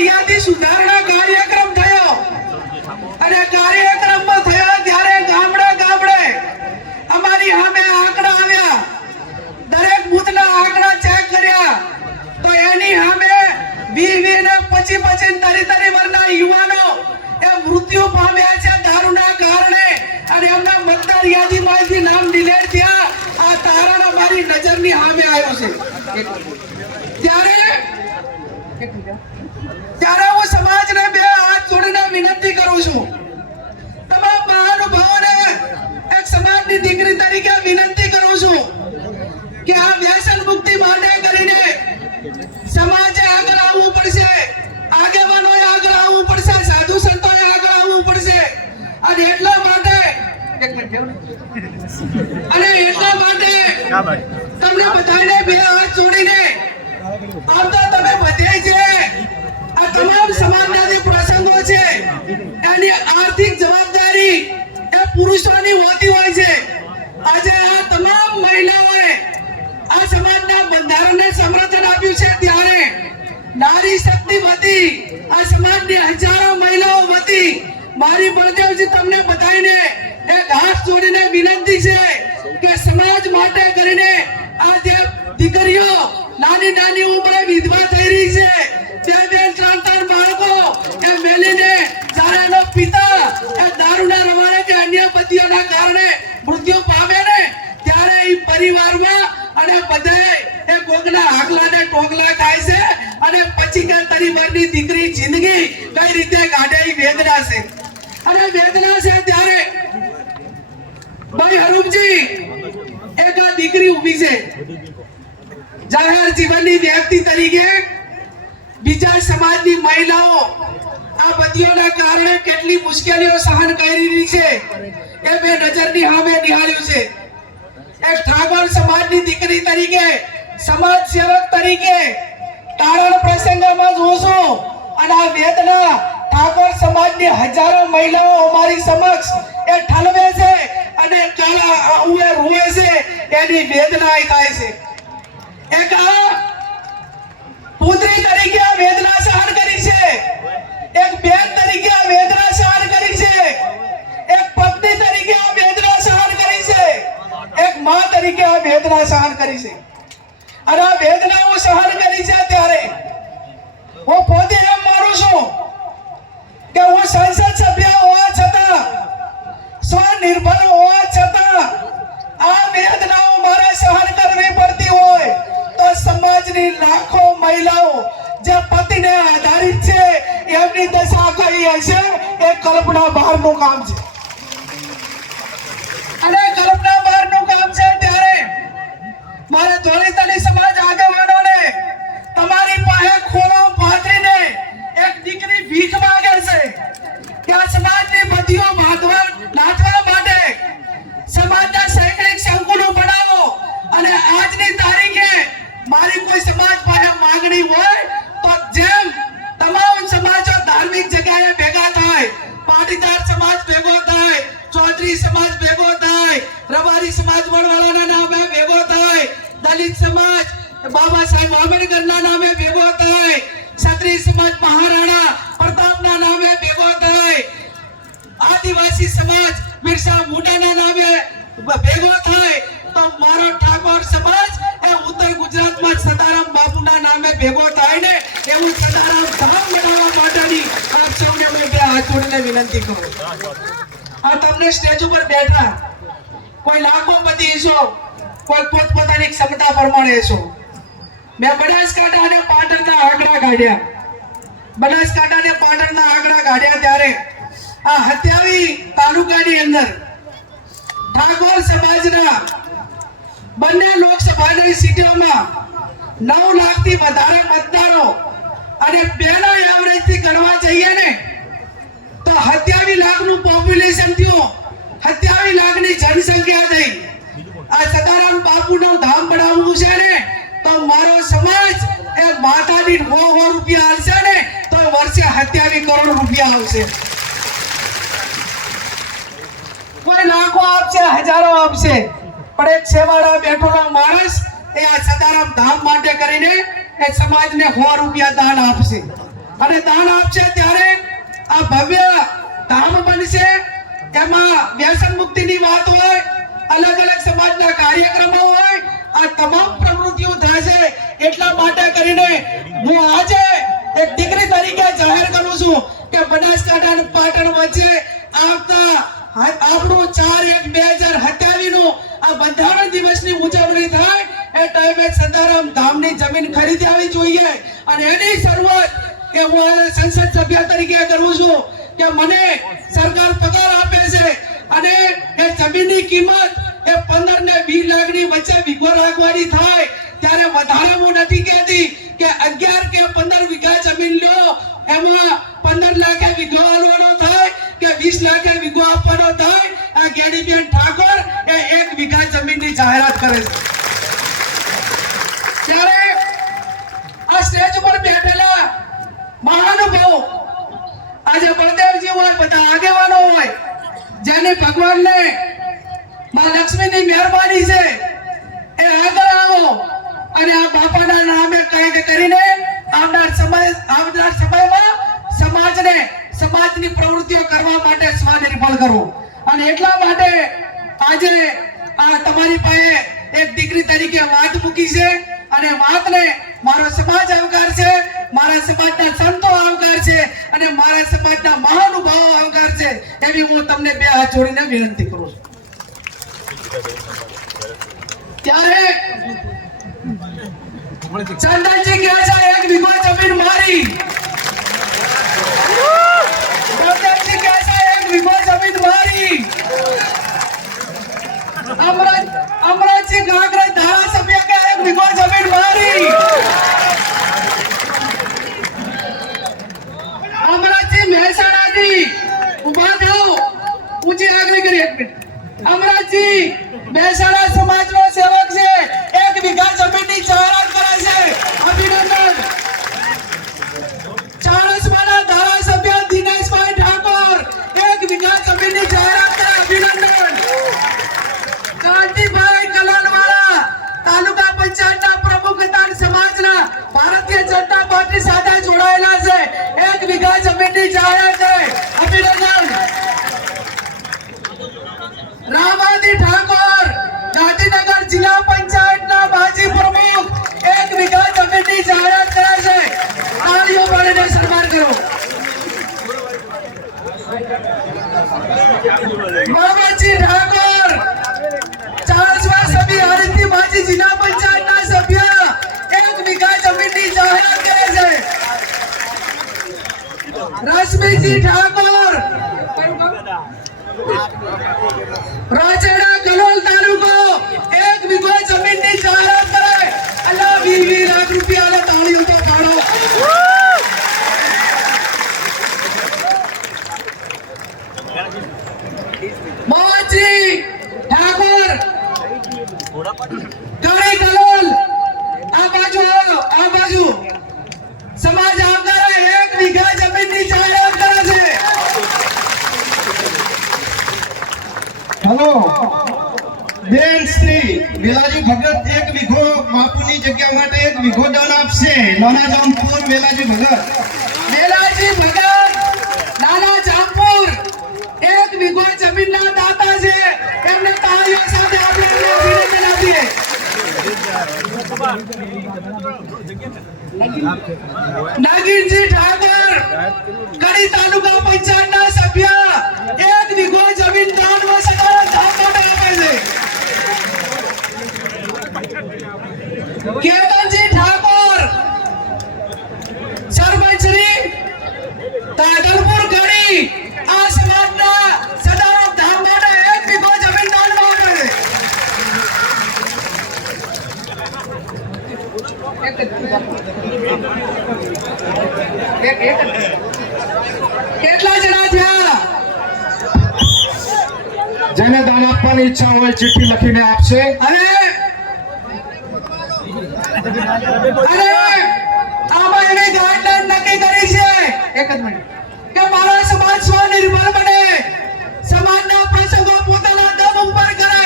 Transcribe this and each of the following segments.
અહીંયાથી સુધારણા કાર્યક્રમ થયો અને કાર્યક્રમમાં થયો ત્યારે ગામડે ગામડે અમારી સામે આંકડા આવ્યા, દરેક બૂથના આંકડા ચેક કર્યા તો એની સામે 20 ને 25 વર્ષના યુવાનો એ મૃત્યુ પામ્યા છે દારૂના કારણે અને એમના મતદાર યાદીમાંથી નામ ડિલીટ થયા. આ તારણ અમારી નજરની સામે આવ્યો છે. ત્યારે હું સમાજને બે હાથ જોડીને વિનંતી કરું છું, તમામ મહાનુભાવોને એક સમાજની દીકરી તરીકે વિનંતી કરું છું કે આ વ્યસન મુક્તિ માટે કરીને સમાજે આગળ આવવું પડશે, આગેવાનોએ આગળ આવવું પડશે, સાધુ સંતોએ આગળ આવવું પડશે. અને એટલા માટે તમને બધાને બે હાથ જોડીને આવતા તમે બધે છે આ તમામ સમાજના જે પ્રસંગો છે એની આર્થિક જવાબદારી એ પુરુષોની હોતી હોય છે. આજે આ તમામ મહિલાઓએ આ સમાજના બંધારણને સમર્થન આપ્યું છે ત્યારે નારી શક્તિ વતી આ સમાજની હજારો મહિલાઓ વતી મારી બળદેવજી તમને બધાને એક હાથ જોડીને વિનંતી છે કે સમાજ માટે કરીને આ જે દીકરીઓ નાની નાની ઉંમરે વિધવા થઈ રહી છે, 2-3 બાળકો એ મેલીને જારેનો પિતા એ દારૂના રવાડે કે અન્ય પતિઓના કારણે મૃત્યુ પામે ને ત્યારે એ પરિવારમાં અને બધાએ એ કોકના હાકલાને ટોકલા ખાય છે અને પછી કે તરીવરની દીકરી જિંદગી કઈ રીતે કાઢે એ વેદના છે. અને વેદના છે ત્યારે ભાઈ હરૂપજી એક આ દીકરી ઊભી છે જાહેર જીવનની વ્યક્તિ તરીકે બીજા સમાજની મહિલાઓ આ બદીઓના કારણે કેટલી મુશ્કેલીઓ સહન કરી રહી છે એ બે નજરની સામે નિહાળ્યું છે. એક ઠાકોર સમાજની દીકરી તરીકે, સમાજ સેવક તરીકે તારણ પ્રસંગમાં જોઉં છું અને આ વેદના ઠાકોર સમાજની હજારો મહિલાઓ અમારી સમક્ષ એ ઠલવે છે અને કાળા રોવે છે, એની વેદના થાય છે. એક પુત્રી તરીકે આ વેદના સહન કરી છે, એક બેન તરીકે આ વેદના સહન કરી છે, એક પત્ની તરીકે આ વેદના સહન કરી છે, એક માં તરીકે આ વેદના સહન કરી છે. અને આ વેદનાઓ સહન કરી છે ત્યારે હું પોતે એમ માનું છું કે હું સંસદ સભ્ય હોવા છતાં, સ્વનિર્ભર હોવા છતાં આ વેદનાઓ મારે સહન કરવી પડતી હોય તો સમાજની લાખો મહિલાઓ જે પતિને આધારિત છે એમની દશા કઈ હશે એ કલ્પના બહારનું કામ છે. અને કલ્પના બહારનું કામ છે ત્યારે મારે ધોળીતલી સમાજ આગેવાનોને તમારી પાસે ખોળો પાથરીને એક દીકરી ભીખ માંગે છે કે આ સમાજની બદીઓ નાથવા માટે સમાજના શૈક્ષણિક સંકુલો બનાવો. અને આજની તારીખે મારી કોઈ સમાજ પાસે માંગણી હોય તો જેમ તમામ સમાજો ધાર્મિક જગ્યાએ ભેગા થાય, પાટીદાર સમાજ ભેગો થાય, ચૌધરી સમાજ ભેગો થાય, રબારી સમાજ વડવાળાના નામે ભેગો થાય, દલિત સમાજ બાબા સાહેબ આંબેડકરના નામે ભેગો થાય, ક્ષત્રિય સમાજ મહારાણા પ્રતાપના નામે ભેગો થાય, આદિવાસી સમાજ બિરસા મુંડાના નામે ભેગો થાય તો મારો ઠાકોર સમાજ એ ઉત્તર ગુજરાતમાં સદારામ બાપુના નામે ભેગો થાય ને એવું સદારામ ધામ બનાવવા માટેની આપ સૌને મેં બે હાથ જોડીને વિનંતી કરું. આ તમને સ્ટેજ ઉપર બેઠા કોઈ લાખોપતિ છો, કોઈ પોતપોતાની ક્ષમતા પ્રમાણે છો. મેં બનાસકાંઠા અને પાટણના આંકડા કાઢ્યા, બનાસકાંઠા અને પાટણના આંકડા કાઢ્યા ત્યારે આ 27 તાલુકાની અંદર ઠાકોર સમાજના બંને લોકસભાની સીટોમાં 9 લાખથી વધારે મતદારો અને બેનો એવરેજથી ગણવા જઈએ ને તો 27 લાખનું પોપ્યુલેશન થયું, 27 લાખની જનસંખ્યા થઈ. આ સદારામ બાપુનું ધામ બનાવવું છે ને તો મારો સમાજ એ માતાની 100 રૂપિયા આવશે ને તો વર્ષે 27 કરોડ રૂપિયા આવશે. કોઈ લાખો આપશે, હજારો આપશે, પણ એક સેવાળા બેઠોનો માણસ એ આ સદારામ ધામ માટે કરીને એ સમાજને 100 રૂપિયા દાન આપશે. અને દાન આપશે ત્યારે આ ભવ્ય ધામ બનશે. એમાં વ્યસન મુક્તિની વાત હોય, અલગ અલગ સમાજના કાર્યક્રમો હોય, આ તમામ પ્રવૃત્તિઓ થશે. એટલા માટે કરીને હું આજે એક દીકરી તરીકે જાહેર કરું છું કે બનાસકાંઠા અને પાટણ વચ્ચે આવતા આપણું 4/1/2027 નું આ બંધારણ દિવસની ઉજવણી થાય એ ટાઈમે સદારામ ધામની જમીન ખરીદી આવી જોઈએ. અને એની શરૂઆત કે હું સંસદ સભ્ય તરીકે કરું છું કે મને સરકાર પગાર આપે છે અને એ જમીનની કિંમત એ 15 ને 20 લાખની વચ્ચે વીઘો રાખવાની થાય. ત્યારે વધારે હું નથી કહેતી કે 11 કે 15 વીઘા જમીન લો, એમાં 15 લાખે વીઘો આલવાનો થાય કે 20 લાખે વીઘો આપવાનો થાય. આ ગેડીબેન ઠાકોર એ 1 વીઘા જમીનની જાહેરાત કરે છે. ત્યારે આ સ્ટેજ ઉપર બેઠેલા મહાનુભાવો, આજે બળદેવજી હોય, બધા આગેવાનો હોય, જેને ભગવાનને માં લક્ષ્મીની મહેરબાની છે, એ આગળ આવો અને આ બાપાના નામે કંઈક કરીને આવનાર સમયમાં સમાજની પ્રવૃત્તિઓ કરવા માટે સ્વનિર્ભર કરવું. અને એટલા માટે આજે આ તમારી પાસે એક દીકરી તરીકે વાત મૂકી છે અને વાતને મારો સમાજ આવકાર છે, મારા સમાજના સંતો આવકાર છે અને મારા સમાજના મહાનુભાવો આવકાર છે. એવી હું તમને બે હાથ જોડીને વિનંતી કરું છું. ત્યારે ચંદનજી કહે છે 1 વીઘો જમીન મારી. ચંદનજી કહે છે 1 વીઘો જમીન મારી. અમરાજી ગાગરા ધારાસભ્ય કે 1 વીઘો જમીન મારી. અમરાજી મહેસાણાથી ઉભા થાઓ, ઊંચી આગળ કરી 1 મિનિટ. અમરાજી મહેસાણા સમાજનો સેવક છે, 1 વીઘા જમીનની જાહેરાત કરે છે. અભિનંદન. ચાણસ્માના ધારાસભ્ય દિનેશભાઈ ઠાકોર 1 વીઘા જમીનની જાહેરાત કરે. અભિનંદન. કાંતિભાઈ કલાનવાળા તાલુકા પંચાયતના પ્રમુખ તાન સમાજના ભારતીય જનતા પાર્ટી સાથે જોડાયેલા છે, 1 વીઘા જમીનની જાહેરાત કરે. અભિનંદન. રામાદી ઠાકોર ગાંધીનગર જિલ્લા પંચાયતના માજી પ્રમુખ 1 વીઘા જમીનની જાહેરાત કરે છે. તાળીઓ પાડીને સન્માન કરો. મામાજી ઠાકોર ચારસવા સભ્ય હરિતી માજી જિલ્લા પંચાયતના સભ્ય 1 વીઘા જમીનની જાહેરાત કરે છે. રશ્મિજી ઠાકોર રાજેડા ગલોલ તાલુકો 1 વીઘો જમીનની જાહેરાત કરે. અલ્લાહ 20 લાખ રૂપિયા તાળીઓ તો પાડો. મોહનજી ઠાકોર ગળી ગલોલ આ બાજુ સમાજ આવકારે 1 વીઘા જમીનની જાહેરાત કરે છે. હેલો બેન શ્રી વેલાજી ભગત 1 વીઘો બાપુની જગ્યા માટે 1 વીઘો દાન આપશે. નાના જામપુર વેલાજી ભગત નાના જામપુર 1 વીઘો જમીનના દાતા છે. એમને તાળીઓ સાથે આપણે અભિનંદન આપીએ. નાગિનજી ઠાકોર કડી તાલુકા પંચાયતના સભ્ય 1 વીઘો જમીન દાનમાં સદારામ ધામ માટે આપે છે. કેતનજી ઠાકોર સરપંચશ્રી તાદલપુર ગઢી આ સમાજના સદારામ ધામ માટે 1 વીઘો જમીન દાનમાં આપે છે. કેટલા જણા થયા? જેને દાન આપવાની ઈચ્છા હોય ચિઠ્ઠી લખીને આપશે. અરે આમાં એને ગાઈડલાઈન નક્કી કરી છે. એક જ મિનિટ કે મારો સમાજ સ્વનિર્ભર બને, સમાજના પ્રસંગો પોતાના દમ ઉપર કરે,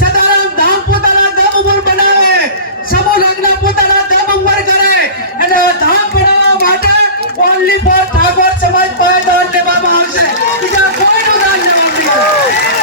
સદારામ ધામ પોતાના દમ ઉપર બનાવે, સમૂહ લગ્ન પોતાના દમ ઉપર કરે અને ધામ બનાવવા માટે ઓનલી ફોર ઠાકોર સમાજ પાસે દાન લેવામાં આવશે, બીજા કોઈનું દાન લેવામાં નહીં.